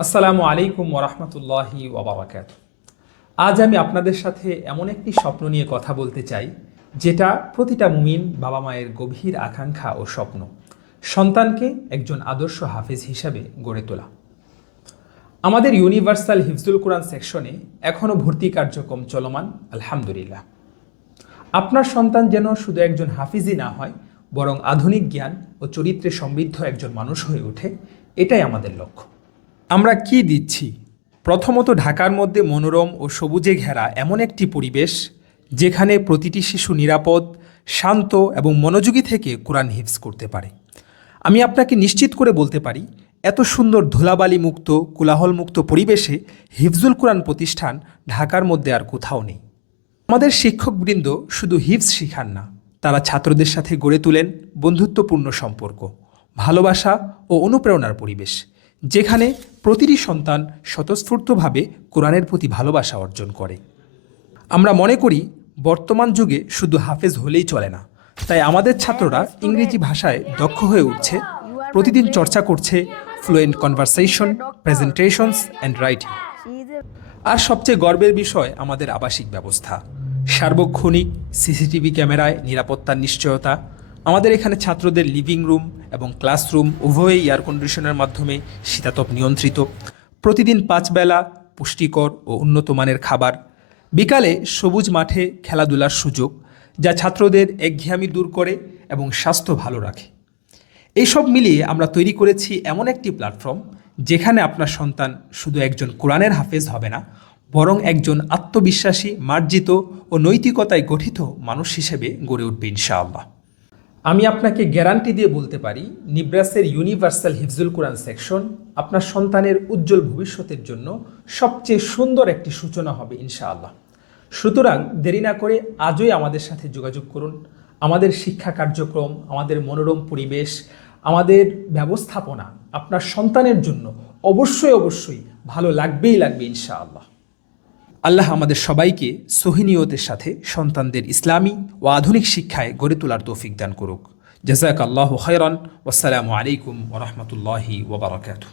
আসসালামু আলাইকুম ওরহমতুল্লাহি ওবরাকাত। আজ আমি আপনাদের সাথে এমন একটি স্বপ্ন নিয়ে কথা বলতে চাই, যেটা প্রতিটা মুমিন বাবা মায়ের গভীর আকাঙ্ক্ষা ও স্বপ্ন। সন্তানকে একজন আদর্শ হাফেজ হিসাবে গড়ে তোলা। আমাদের ইউনিভার্সাল হিফজুল কোরআন সেকশনে এখনও ভর্তি কার্যক্রম চলমান, আলহামদুলিল্লাহ। আপনার সন্তান যেন শুধু একজন হাফিজই না হয়, বরং আধুনিক জ্ঞান ও চরিত্রে সমৃদ্ধ একজন মানুষ হয়ে ওঠে, এটাই আমাদের লক্ষ্য। আমরা কি দিচ্ছি? প্রথমত ঢাকার মধ্যে মনোরম ও সবুজে ঘেরা এমন একটি পরিবেশ, যেখানে প্রতিটি শিশু নিরাপদ, শান্ত এবং মনোযোগী থেকে কোরআন হিফজ করতে পারে। আমি আপনাকে নিশ্চিত করে বলতে পারি, এত সুন্দর ধুলাবালি মুক্ত কোলাহল মুক্ত পরিবেশে হিফজুল কোরআন প্রতিষ্ঠান ঢাকার মধ্যে আর কোথাও নেই। আমাদের শিক্ষকবৃন্দ শুধু হিফজ শিখান না, তারা ছাত্রদের সাথে গড়ে তোলেন বন্ধুত্বপূর্ণ সম্পর্ক, ভালোবাসা ও অনুপ্রেরণার পরিবেশ। যেখানে প্রতিটি সন্তান স্বতঃস্ফূর্তভাবে কোরআনের প্রতি ভালোবাসা অর্জন করে। আমরা মনে করি, বর্তমান যুগে শুধু হাফেজ হলেই চলে না। তাই আমাদের ছাত্ররা ইংরেজি ভাষায় দক্ষ হয়ে উঠছে, প্রতিদিন চর্চা করছে fluent conversation presentations and writing আর সবচেয়ে গর্বের বিষয় আমাদের আবাসিক ব্যবস্থা। সার্বক্ষণিক, সিসিটিভি ক্যামেরায় নিরাপত্তার নিশ্চয়তা আমাদের এখানে ছাত্রদের লিভিং রুম এবং ক্লাসরুম উভয়ই এয়ার কন্ডিশনের মাধ্যমে শীতাতপ নিয়ন্ত্রিত। প্রতিদিন পাঁচ বেলা পুষ্টিকর ও উন্নত মানের খাবার। বিকালে সবুজ মাঠে খেলাধুলার সুযোগ, যা ছাত্রদের একঘেয়ামি দূর করে এবং স্বাস্থ্য ভালো রাখে। এইসব মিলিয়ে আমরা তৈরি করেছি এমন একটি প্ল্যাটফর্ম যেখানে আপনার সন্তান শুধু একজন কোরআনের হাফেজ হবে না, বরং একজন আত্মবিশ্বাসী, মার্জিত ও নৈতিকতায় গঠিত মানুষ হিসেবে গড়ে উঠবে ইনশাআল্লাহ। আমি আপনাকে গ্যারান্টি দিয়ে বলতে পারি, নিব্রাসের ইউনিভার্সাল হিফজুল কোরআন সেকশন আপনার সন্তানের উজ্জ্বল ভবিষ্যতের জন্য সবচেয়ে সুন্দর একটি সূচনা হবে, ইনশাআল্লাহ। সুতরাং দেরি না করে আজই আমাদের সাথে যোগাযোগ করুন। আমাদের শিক্ষা কার্যক্রম, আমাদের মনোরম পরিবেশ, আমাদের ব্যবস্থাপনা আপনার সন্তানের জন্য অবশ্যই অবশ্যই ভালো লাগবেই লাগবে, ইনশাআল্লাহ। আল্লাহ আমাদের সবাইকে সহিনিয়তের সাথে সন্তানদের ইসলামী ও আধুনিক শিক্ষায় গড়ে তোলার তৌফিক দান করুক। জাজাক আল্লাহ খৈরন ওসালামু আলাইকুম ওরহমতুল্লাহি ওবরাকাতু